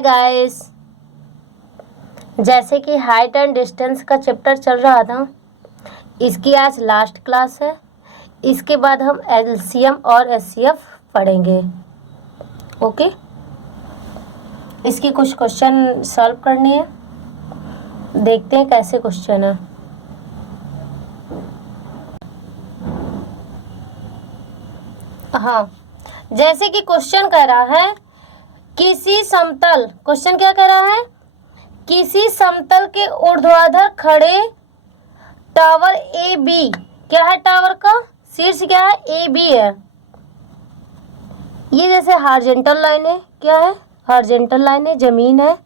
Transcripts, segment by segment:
Hi guys. जैसे कि height and distance का चैप्टर चल रहा था, इसकी आज लास्ट क्लास है। इसके बाद हम एलसीएम और एचसीएफ पढ़ेंगे। ओके, इसकी कुछ क्वेश्चन सॉल्व करनी है। देखते हैं कैसे क्वेश्चन है। हाँ, जैसे कि क्वेश्चन कह रहा है किसी समतल, क्वेश्चन क्या कह रहा है, किसी समतल के ऊर्ध्वाधर खड़े टावर ए बी, क्या है टावर का शीर्ष क्या है, ए बी है। ये जैसे हॉरिजॉन्टल लाइन है, क्या है हॉरिजॉन्टल लाइन है, जमीन है।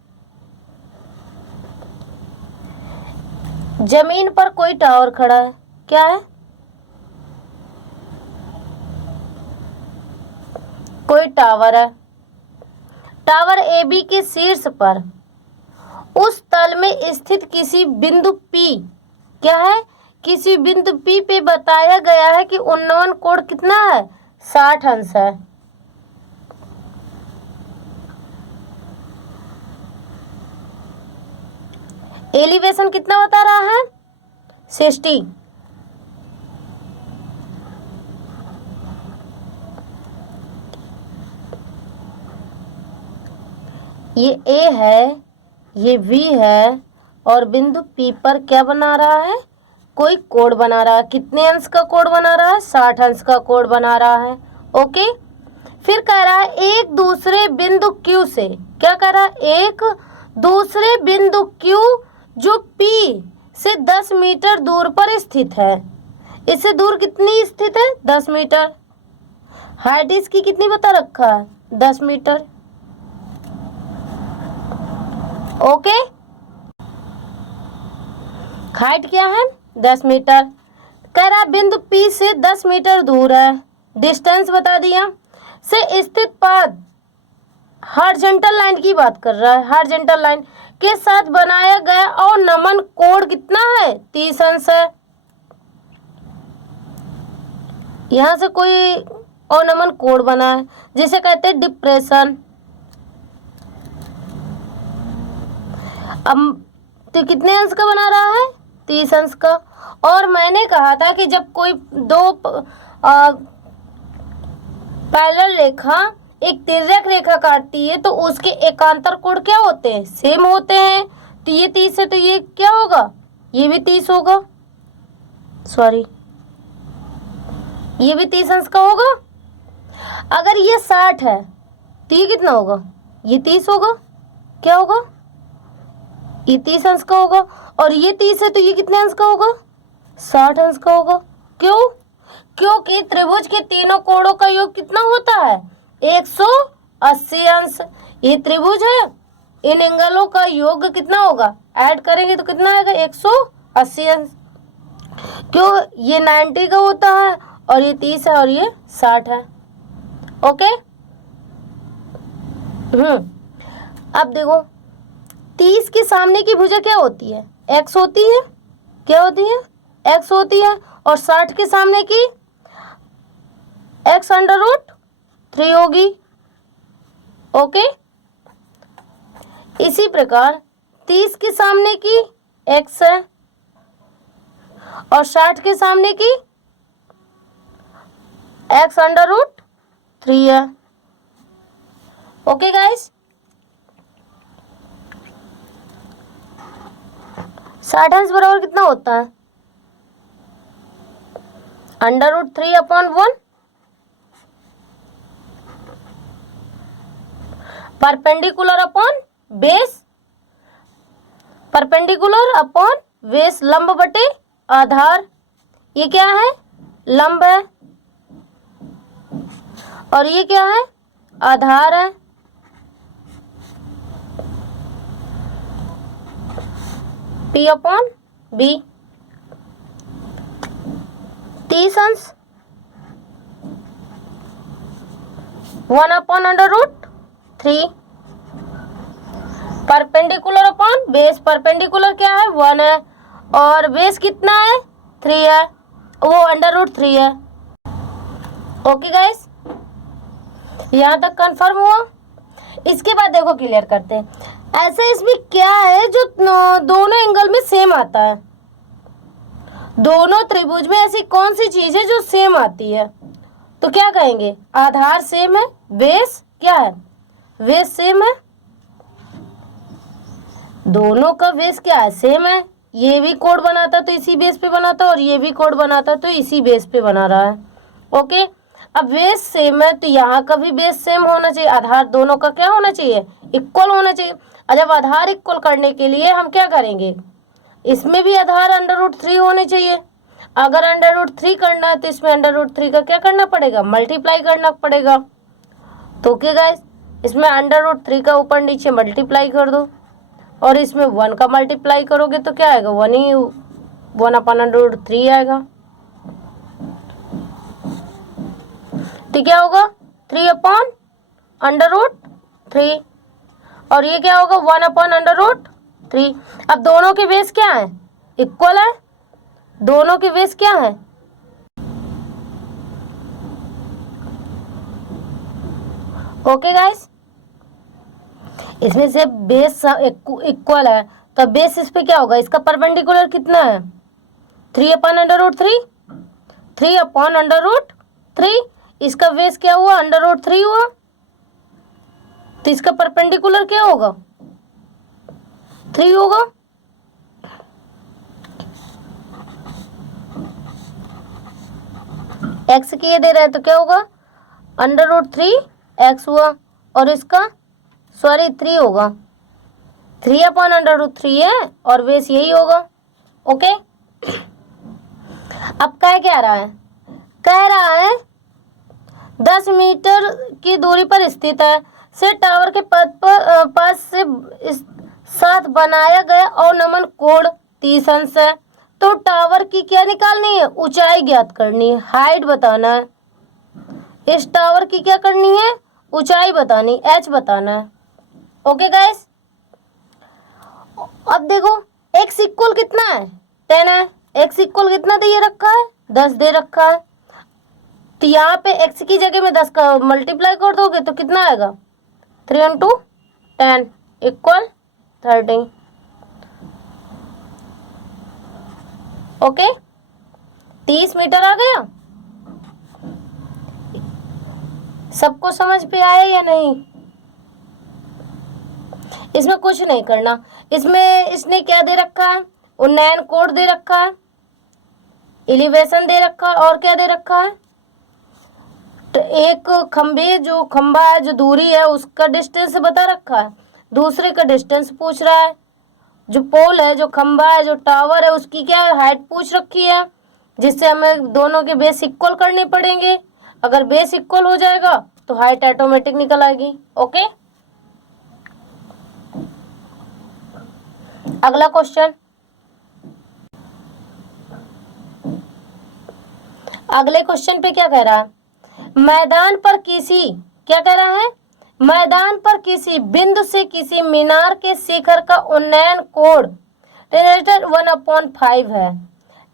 जमीन पर कोई टावर खड़ा है, क्या है, कोई टावर है। टावर ए बी के शीर्ष पर उस तल में स्थित किसी बिंदु P, क्या है, किसी बिंदु P पे बताया गया है कि उन्नयन कोण कितना है, 60 अंश है। एलिवेशन कितना बता रहा है, 60। ये A है, ये V है, और बिंदु P पर क्या बना रहा है, कोई कोण बना रहा है। कितने अंश का कोण बना रहा है, 60 अंश का कोण बना रहा है। ओके, फिर कह रहा है एक दूसरे बिंदु Q से, क्या कह रहा है, एक दूसरे बिंदु Q जो P से 10 मीटर दूर पर स्थित है। इससे दूर कितनी स्थित है, 10 मीटर। हाइट इसकी कितनी बता रखा है, 10 मीटर। ओके, हाइट क्या है, 10 मीटर। कह रहा बिंदु P से 10 मीटर दूर है, डिस्टेंस बता दिया, से स्थित पद हॉरिजॉन्टल लाइन की बात कर रहा है, हॉरिजॉन्टल लाइन के साथ बनाया गया और नमन कोण कितना है, 30 अंश है। यहां से कोई और नमन कोण बना है जिसे कहते हैं डिप्रेशन। अब तो कितने अंश का बना रहा है, 30 अंश का। और मैंने कहा था कि जब कोई दो पैरेलल रेखा एक तिर्यक रेखा काटती है तो उसके एकांतर कोण क्या होते हैं, सेम होते हैं। तो ये 30 है तो ये क्या होगा, ये भी 30 होगा, सॉरी ये भी 30 अंश का होगा। अगर ये 60 है तो ये कितना होगा, ये 30 होगा, क्या होगा, ये 30 अंश का होगा। और ये 30 है तो ये कितने अंश का होगा, 60 अंश का होगा। क्यों, क्योंकि त्रिभुज के तीनों कोणों का योग कितना होता है, 180 अंश। ये त्रिभुज है, इन एंगलों का योग कितना होगा, ऐड करेंगे तो कितना आएगा, 180 अंश। क्यों, ये 90 का होता है और ये 30 है और ये 60 है। ओके, अब देखो 30 के सामने की भुजा क्या होती है, x होती है, क्या होती है, x होती है। और 60 के सामने की x√3 होगी। ओके, इसी प्रकार 30 के सामने की x है और 60 के सामने की x√3 है। ओके गाइस, 60 अंश बराबर कितना होता है, √3/1 perpendicular upon base, perpendicular upon base, लंब बटे आधार। ये क्या है, लंब है और ये क्या है, आधार है। P/B 30 अंश 1/√3 परपेंडिकुलर अपॉन बेस, परपेंडिकुलर क्या है, 1 है और बेस कितना है, 3 है, वो √3 है। ओके गाइस, यहाँ तक कंफर्म हुआ। इसके बाद देखो क्लियर करते हैं। ऐसे इसमें क्या है जो दोनों एंगल में सेम आता है? दोनों त्रिभुज में ऐसी कौन सी चीज है जो सेम आती है? तो क्या कहेंगे? आधार सेम है, बेस क्या है? बेस सेम है, दोनों का बेस क्या है? सेम है। ये भी कोड बनाता तो इसी बेस पे बनाता और ये भी कोड बनाता तो इसी बेस पे बना रहा है। ओके, अब बेस सेम है तो यहाँ का भी बेस सेम होना चाहिए। आधार दोनों का क्या होना चाहिए? इक्वल होना चाहिए। और जब आधार इक्वल करने के लिए हम क्या करेंगे? इसमें भी आधार √3 होने चाहिए। अगर √3 करना है तो इसमें √3 का क्या करना पड़ेगा? मल्टीप्लाई करना पड़ेगा। तो ओके गाइस, इसमें √3 का ऊपर नीचे मल्टीप्लाई कर दो और इसमें 1 का मल्टीप्लाई करोगे तो क्या आएगा? 1/√3 आएगा। तो क्या होगा? 3/√3 और ये क्या होगा? 1/√3। अब दोनों के बेस क्या है? इक्वल है। दोनों के बेस क्या है? ओके गाइस, इसमें से बेस इक्वल है तो बेस इस पे क्या होगा? इसका परपेंडिकुलर कितना है? 3/√3। 3/√3 इसका बेस क्या हुआ? √3 हुआ। तो इसका परपेंडिकुलर क्या होगा? 3 होगा। x की ये दे रहे हैं तो क्या होगा? √3 x हुआ और इसका 3 होगा। 3/√3 है और बेस यही होगा। ओके, अब क्या रहा है? कह रहा है 10 मीटर की दूरी पर स्थित है से टावर के पद पर पास से साथ बनाया गया अवनमन कोण 30 अंश है। तो टावर की क्या निकालनी है? ऊंचाई ज्ञात करनी है, हाइट बताना है। इस टावर की क्या करनी है? ऊंचाई बतानी, h बताना है। ओके गाइस, अब देखो x इक्वल कितना है? 10 है। x इक्वल कितना दे रखा है? 10 दे रखा है। तो यहाँ पे x की जगह में 10 का मल्टीप्लाई कर दोगे तो कितना आएगा? 3 × 10 = 30। ओके, 30 मीटर आ गया। सबको समझ पे आया या नहीं? इसमें कुछ नहीं करना। इसमें इसने क्या दे रखा है? उन्नयन कोड दे रखा है, एलिवेशन दे रखा है और क्या दे रखा है? तो एक खंबा है जो दूरी है उसका डिस्टेंस बता रखा है, दूसरे का डिस्टेंस पूछ रहा है। जो पोल है, जो खंबा है, जो टावर है उसकी क्या हाइट पूछ रखी है, जिससे हमें दोनों के बेस इक्वल करने पड़ेंगे। अगर बेस इक्वल हो जाएगा तो हाइट ऑटोमेटिक निकल आएगी। ओके, अगला क्वेश्चन। अगले क्वेश्चन पे क्या कह रहा है? मैदान पर किसी क्या कह रहा है? मैदान पर किसी बिंदु से किसी मीनार के शिखर का उन्नयन कोण 1/5 है।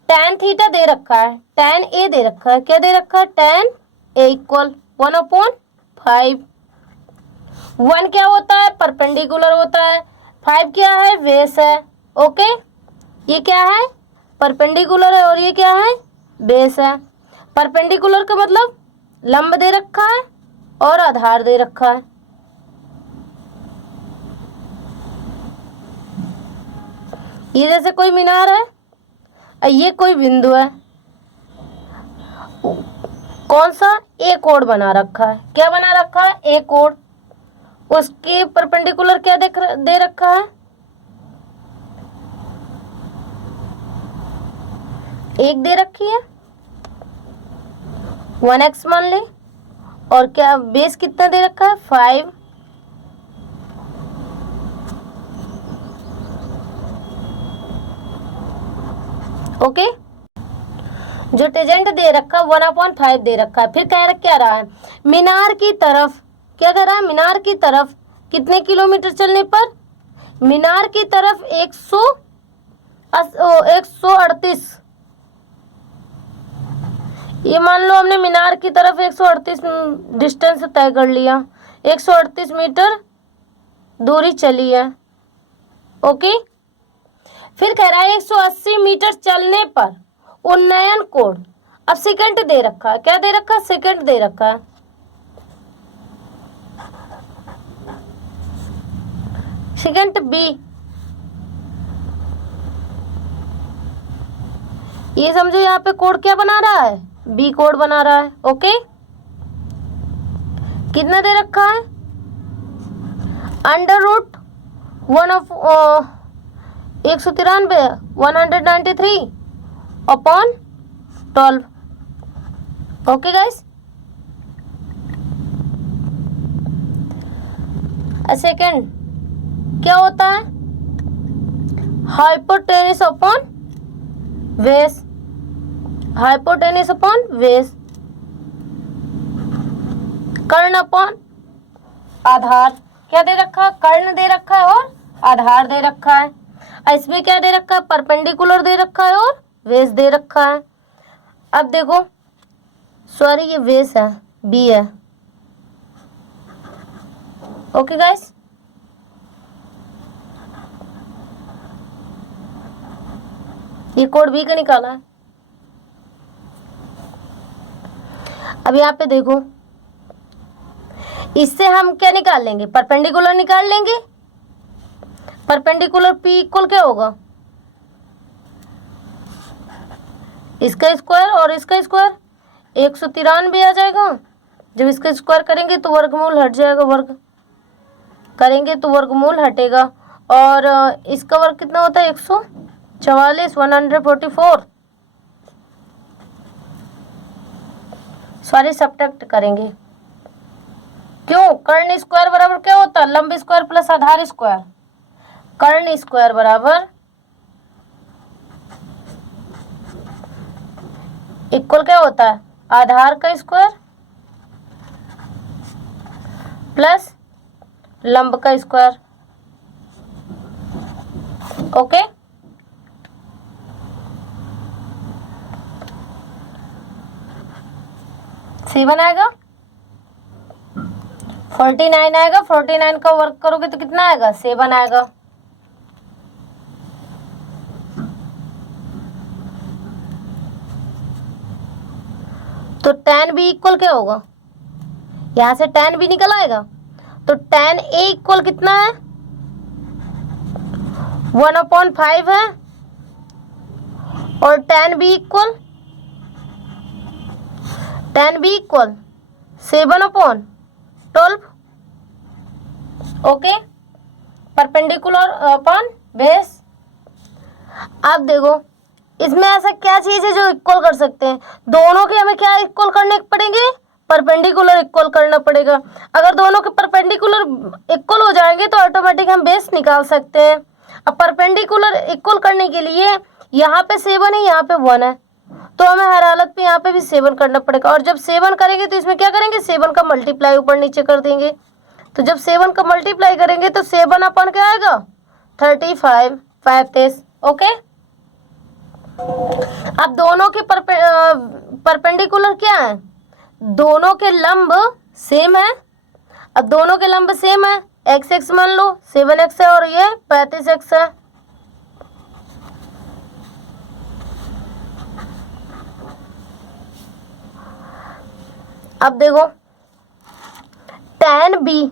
tan थीटा दे रखा है, tan a दे रखा है। क्या दे रखा है? tan a = 1/5। 1 क्या होता है? परपेंडिकुलर होता है। 5 क्या है? बेस है। ओके, ये क्या है? परपेंडिकुलर है और ये क्या है? बेस है। परपेंडिकुलर का मतलब लंब दे रखा है और आधार दे रखा है। ये जैसे कोई मीनार है और ये कोई बिंदु है। कौन सा? ए कोड बना रखा है। क्या बना रखा है? ए कोड। उसके परपेंडिकुलर क्या दे रखा है? एक दे रखी है, 1x मान ले। और क्या बेस कितना दे रखा है? 5। ओके, जो टेजेंट दे रखा 1/5 दे रखा है। फिर क्या रहा है? मीनार की तरफ क्या कह रहा है? मीनार की तरफ कितने किलोमीटर चलने पर? मीनार की तरफ 138। ये मान लो हमने मीनार की तरफ 138 डिस्टेंस तय कर लिया। 138 मीटर दूरी चली है। ओके, फिर कह रहा है 180 मीटर चलने पर उन्नयन कोण, अब सेकंड दे रखा है, क्या दे रखा है, सेकंड दे रखा है। सेकंड बी, ये समझो यहाँ पे कोड क्या बना रहा है, बी कोड बना रहा है। ओके, कितना दे रखा है, under root 193 193 upon 12। Okay guys, second क्या होता है, hypotenuse upon base, hypotenuse upon base, कर्ण अपॉन आधार, क्या दे रखा है, कर्ण दे रखा है और आधार दे रखा है। इसमें क्या दे रखा है, परपेंडिकुलर दे रखा है और बेस दे रखा है। अब देखो, सॉरी ये बेस है, बी है। ओके गाइस, ये कोड बी का निकाला है। अब यहाँ पे देखो, इससे हम क्या निकाल लेंगे, परपेंडिकुलर निकाल लेंगे। परपेंडिकुलर पी इक्वल क्या होगा, इसका स्क्वायर और इसका स्क्वायर, 193 आ जाएगा। जब इसका स्क्वायर करेंगे तो वर्गमूल हट जाएगा, वर्ग करेंगे तो वर्गमूल हटेगा। और इसका वर्ग कितना होता है, 144 144, सॉरी सब्ट्रैक्ट करेंगे। क्यों, कर्ण स्क्वायर बराबर क्या होता है, लंब स्क्वायर प्लस आधार स्क्वायर। कर्ण स्क्वायर बराबर इक्वल क्या होता है, आधार का स्क्वायर प्लस लंब का स्क्वायर। ओके, सेवन आएगा, 49 आएगा, 49 का वर्क करोगे तो कितना आएगा, 7 आएगा। तो tan b इक्वल क्या होगा, यहां से tan b निकल आएगा। तो tan a इक्वल कितना है, 1/5 है, और tan b equal 7/12। Okay, perpendicular upon base. अब देखो, इसमें ऐसा क्या चीज है जो इक्वल कर सकते हैं, दोनों के हमें क्या इक्वल करने पड़ेंगे, परपेंडिकुलर इक्वल करना पड़ेगा। अगर दोनों के परपेंडिकुलर इक्वल हो जाएंगे तो ऑटोमेटिक हम बेस निकाल सकते हैं। अब परपेंडिकुलर इक्वल करने के लिए यहाँ पे 7 है, यहाँ पे 1 है, तो हमें हर हालत पे यहाँ पे भी 7 करना पड़ेगा। और जब 7 करेंगे तो इसमें क्या करेंगे, 7 का मल्टीप्लाई ऊपर नीचे कर देंगे। तो जब 7 का मल्टीप्लाई करेंगे तो 7 अपन क्या आएगा, 35 5 ओके। अब दोनों के परपेंडिकुलर क्या है, दोनों के लंब सेम है। अब दोनों के लंब सेम है, एक्स एक्स मान लो, 7x है और ये 35x है। अब देखो, tan b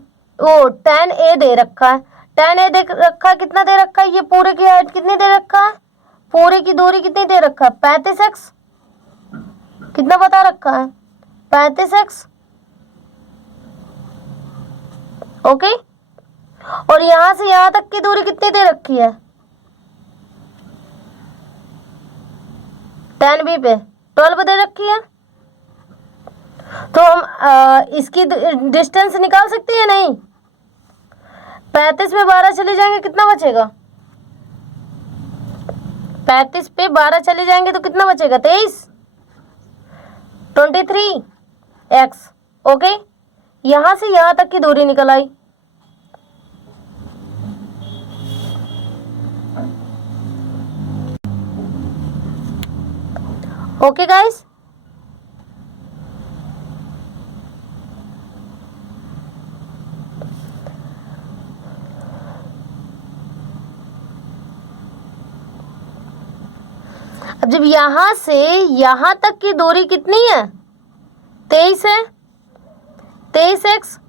tan a दे रखा है, tan a दे रखा है, कितना दे रखा है, ये पूरे की हाइट कितनी दे रखा है, पूरे की दूरी कितनी दे रखा है, 35x, कितना बता रखा है, 35x। ओके, और यहां से यहां तक की दूरी कितनी दे रखी है, tan b पे 12 दे रखी है। तो हम इसकी डिस्टेंस निकाल सकते हैं, नहीं, 35 पे 12 चले जाएंगे, कितना बचेगा, 35 पे 12 चले जाएंगे तो कितना बचेगा, 23 23x। ओके, यहां से यहां तक की दूरी निकल आई। ओके गाइस, अब जब यहां से यहां तक की दूरी कितनी है, 23 है, 23x,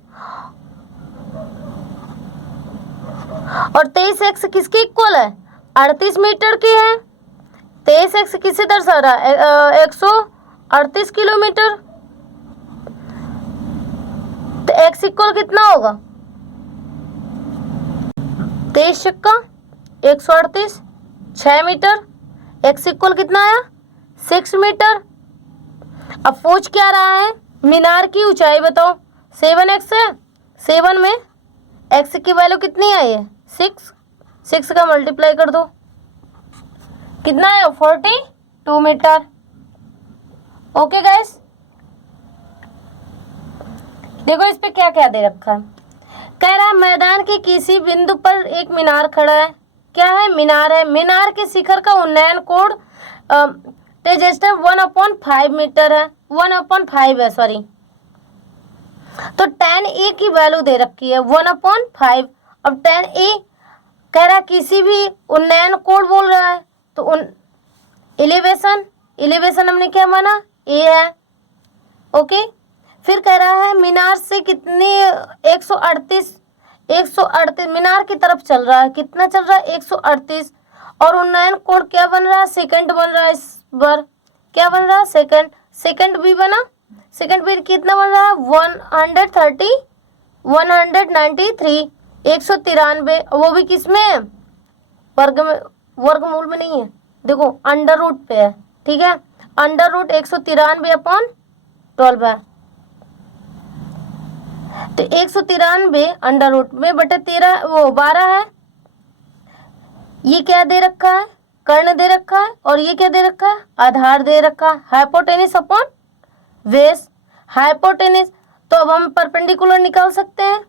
और 23x किसके इक्वल है, 38 मीटर की है। 23x किसे दर्शा रहा है, 138 किलोमीटर। तो x इक्वल कितना होगा, 23 छक्का 138, 6 मीटर। x इक्वल कितना आया, 6 मीटर। अब पूछ क्या रहा है, मीनार की ऊंचाई बताओ। 7x है, 7 में x की वैल्यू कितनी आई है, 6, 6 का मल्टीप्लाई कर दो, कितना है, 42 मीटर। ओके गाइस, देखो इस पे क्या क्या दे रखा है। कह रहा है मैदान के किसी बिंदु पर एक मीनार खड़ा है। क्या है, मीनार है। मीनार के शिखर का उन्नयन कोण तेजस्टर 1/5 मीटर है, 1/5 है सॉरी। तो tan a की वैल्यू दे रखी है 1/5। अब tan a कह रहा है किसी भी उन्नयन कोण बोल रहा है, तो एलिवेशन हमने क्या माना, a है। ओके, फिर कह रहा है मीनार से कितनी, 138 मीनार की तरफ चल रहा है, कितना चल रहा है, 138। और उन्नयन कोण क्या बन रहा है, सेकंड बन रहा है। इस बार क्या बन रहा है, सेकंड भी बना। सेकंड भी कितना बन रहा है, 193, 193, वो भी किस में है, वर्गमूल में नहीं है, देखो अंडर रूट पे है, ठीक है। अंडर रूट 193/12 है। तो 193 अंडर रूट में बटे 13 वो 12 है। ये क्या दे रखा है, कर्ण दे रखा है, और ये क्या दे रखा है, आधार दे रखा है, हाइपोटेनिस अपॉन बेस। हाइपोटेनिस, तो अब हम परपेंडिकुलर निकाल सकते हैं,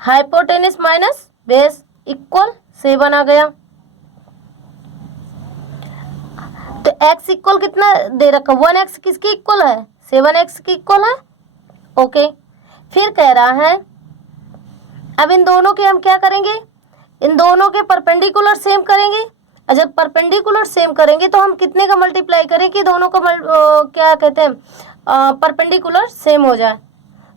हाइपोटेनिस माइनस बेस इक्वल 7 आ गया। तो x इक्वल कितना दे रखा, 1x किसकी इक्वल है, 7x की इक्वल है। ओके, फिर कह रहा है अब इन दोनों के हम क्या करेंगे, इन दोनों के परपेंडिकुलर सेम करेंगे। और जब परपेंडिकुलर सेम करेंगे तो हम कितने का मल्टीप्लाई करें कि दोनों का क्या कहते हैं, परपेंडिकुलर सेम हो जाए।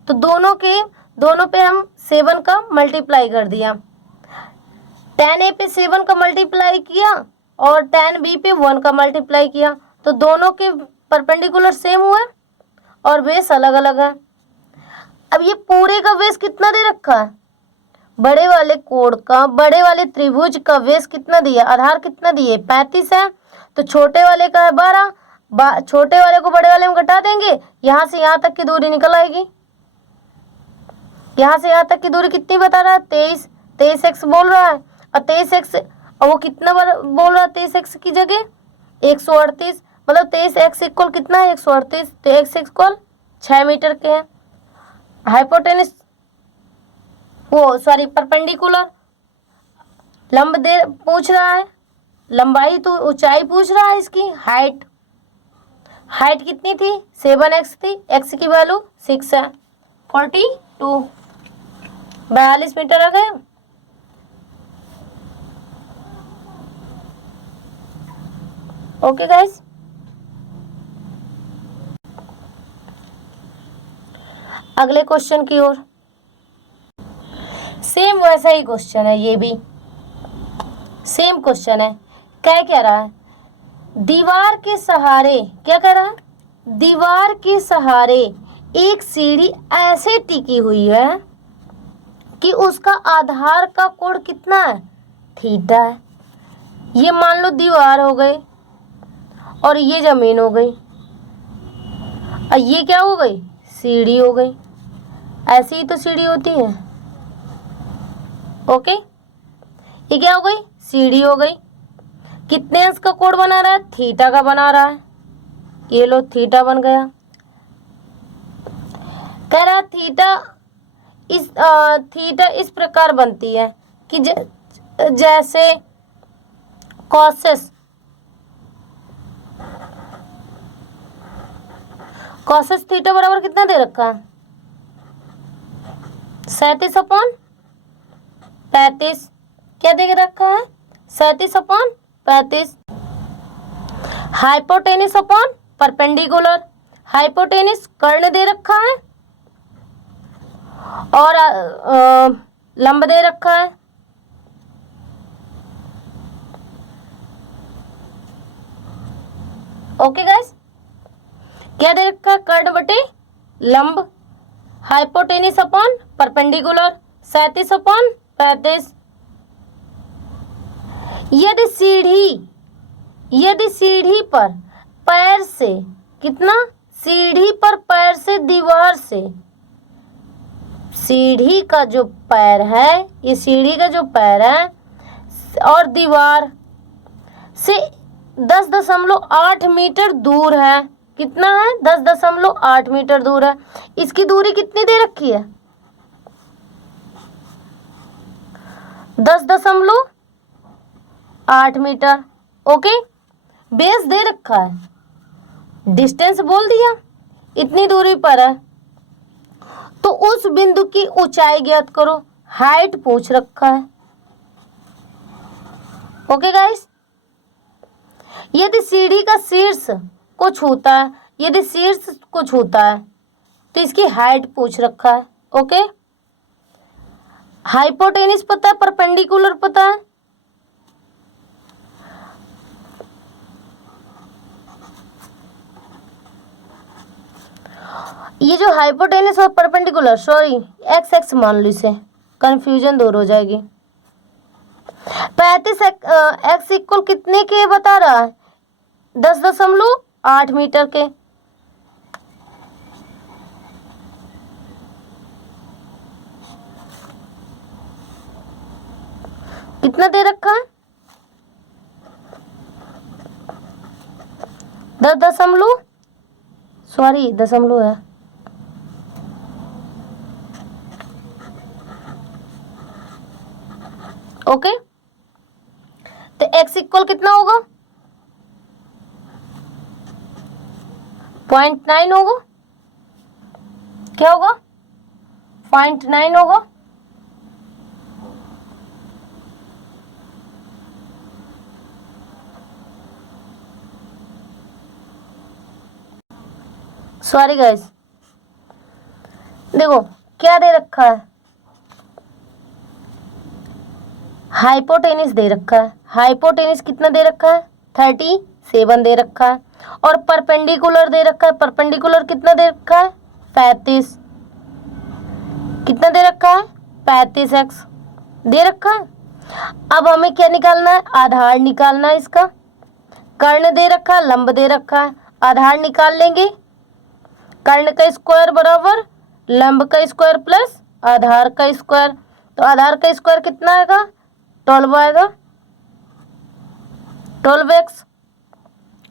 तो दोनों पे हम 7 का मल्टीप्लाई कर दिया। tan a पे 7 का मल्टीप्लाई किया और tan b पे 1 का मल्टीप्लाई किया, तो दोनों के परपेंडिकुलर सेम हुए और बेस अलग अलग है। अब ये पूरे का बेस कितना दे रखा है, बड़े वाले कोण का, बड़े वाले त्रिभुज का बेस कितना दिया, आधार कितना दिए, 35 है। तो छोटे वाले का है 12, छोटे वाले को बड़े वाले में घटा देंगे, यहाँ से यहाँ तक की दूरी निकल आएगी। यहाँ से यहाँ तक की दूरी कितनी बता रहा है, 23x बोल रहा है। और 23x, और वो कितना बोल रहा है 23x की जगह 138, मतलब 23x इक्वल कितना है, 138। तो x इक्वल 6 मीटर के हैं। हाइपोटेनिस वो सॉरी परपेंडिकुलर लंब दे पूछ रहा है, लंबाई तो ऊंचाई पूछ रहा है, इसकी हाइट कितनी थी, 7x थी, x की वैल्यू 6 है, 42 मीटर आ गया। ओके गाइस, अगले क्वेश्चन की ओर। सेम वैसा ही क्वेश्चन है, ये भी सेम क्वेश्चन है। क्या कह रहा है, दीवार के सहारे, क्या कह रहा है, दीवार के सहारे एक सीढ़ी ऐसे टिकी हुई है कि उसका आधार का कोण कितना है, थीटा है। ये मान लो दीवार हो गई और ये जमीन हो गई, और ये क्या हो गई, सीढ़ी हो गई। ऐसी ही तो सीढ़ी होती है। ओके, ये क्या हो गई, सीढ़ी हो गई। कितने अंश का कोण बना रहा है, थीटा का बना रहा है। ये लो थीटा बन गया। कह रहा है थीटा इस प्रकार बनती है कि जैसे कॉसेस थीटा बराबर कितना दे रखा है, 37/35। क्या दे रखा है, 37/35। Hypotenuse upon perpendicular. हाइपोटेनिस कर्ण दे रखा है और लंब दे रखा है। ओके गाइस, क्या दे रखा है? कर्ण बटे लंब। Hypotenuse upon perpendicular 37 upon 35। यदि सीढ़ी पर पैर से कितना, सीढ़ी पर पैर से दीवार से, सीढ़ी का जो पैर है, ये सीढ़ी का जो पैर है और दीवार से 10.8 मीटर दूर है। कितना है? 10.8 मीटर दूर है। इसकी दूरी कितनी दे रखी है? 10.8 मीटर। ओके, बेस दे रखा है, डिस्टेंस बोल दिया, इतनी दूरी पर है। तो उस बिंदु की ऊंचाई ज्ञात करो, हाइट पूछ रखा है। ओके गाइस, यदि सीढ़ी का शीर्ष को छूता है, यदि शीर्ष को छूता है तो इसकी हाइट पूछ रखा है। ओके, हाइपोटेनिस पता है, परपेंडिकुलर पता है। ये जो हाइपोटेनिस और परपेंडिकुलर, सॉरी एक्स एक्स मान लो, इसे कंफ्यूजन दूर हो जाएगी। 35 एक्स इक्वल कितने के बता रहा है? 10.8 मीटर के। कितना दे रखा है? 10 दशमलव है। ओके, तो x इक्वल कितना होगा? 0.9 होगा। क्या होगा? 0.9 होगा। सॉरी गाइस, देखो क्या दे रखा है? हाइपोटेनिस दे रखा है। हाइपोटेनिस कितना दे रखा है? 37 दे रखा है। और परपेंडिकुलर दे रखा है। परपेंडिकुलर कितना दे रखा है? 35। कितना दे रखा है? 35x दे रखा है। अब हमें क्या निकालना है? आधार निकालना है इसका। कर्ण दे रखा है, लंब दे रखा है, आधार निकाल लेंगे। कर्ण का स्क्वायर बराबर लंब का स्क्वायर प्लस आधार का स्क्वायर। तो आधार का स्क्वायर कितना आएगा? 12 आएगा। 12x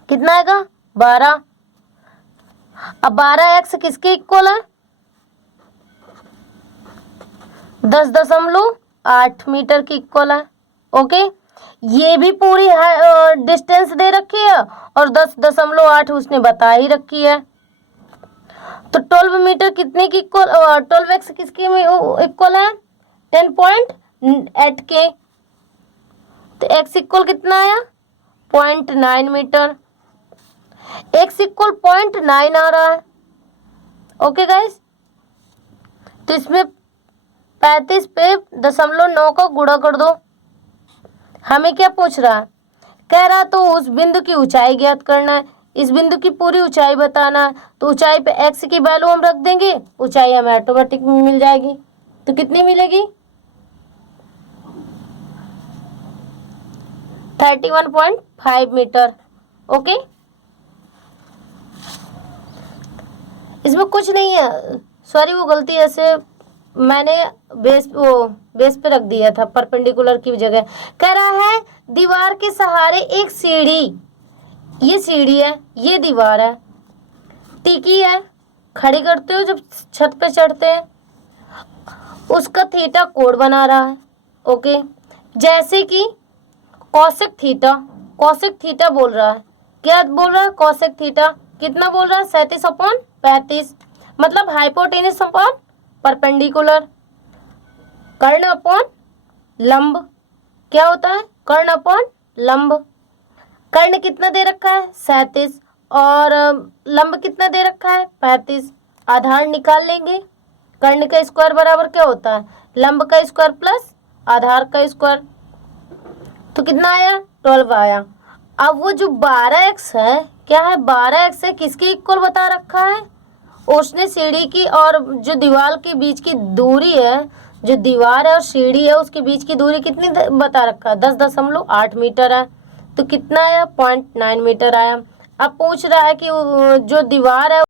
कितना आएगा? 12। अब 12x किसके इक्वल है? 10.8 मीटर की इक्वल है। ओके, ये भी पूरी डिस्टेंस दे रखी है और 10.8 उसने बता ही रखी है। तो 12 मीटर कितने की इक्वल, 12x किसके इक्वल है? 10.8 के। तो x इक्वल कितना आया? 0.9 मीटर। x इक्वल 0.9 आ रहा है। ओके गाइस, तो इसमें 35 पे 0.9 का गुणा कर दो। हमें क्या पूछ रहा है? कह रहा तो उस बिंदु की ऊंचाई ज्ञात करना है, इस बिंदु की पूरी ऊंचाई बताना है। तो ऊंचाई पे x की वैल्यू हम रख देंगे, ऊंचाई हमें ऑटोमेटिक मिल जाएगी। तो कितनी मिलेगी? 31.5 मीटर। ओके, इसमें कुछ नहीं है, सॉरी वो गलती ऐसे मैंने बेस पे रख दिया था परपेंडिकुलर की जगह। कह रहा है दीवार के सहारे एक सीढ़ी, ये सीढ़ी है, ये दीवार है, टिकी है, खड़ी करते हो जब छत पे चढ़ते हैं, उसका थीटा कोण बना रहा है। ओके, जैसे कि कॉसेक थीटा बोल रहा है। क्या बोल रहा है? कॉसेक थीटा कितना बोल रहा है? 37/35। मतलब हाइपोटेनिस अपॉन परपेंडिकुलर, कर्ण अपॉन लंब। क्या होता है? कर्ण अपॉन लंब। कर्ण कितना दे रखा है 37 और लंब कितना दे रखा है 35। आधार निकाल लेंगे। कर्ण का स्क्वायर बराबर क्या होता है लंब का स्क्वायर प्लस आधार का स्क्वायर, तो कितना आया 12 आया। अब वो जो 12x है क्या है 12x है किसके इक्वल बता रखा है, उसने सीढ़ी की और जो दीवार के बीच की दूरी है, जो दीवार है और सीढ़ी है उसके बीच की दूरी कितनी बता रखा है 10.8 मीटर है, तो कितना आया 0.9 मीटर आया। अब पूछ रहा है कि जो दीवार है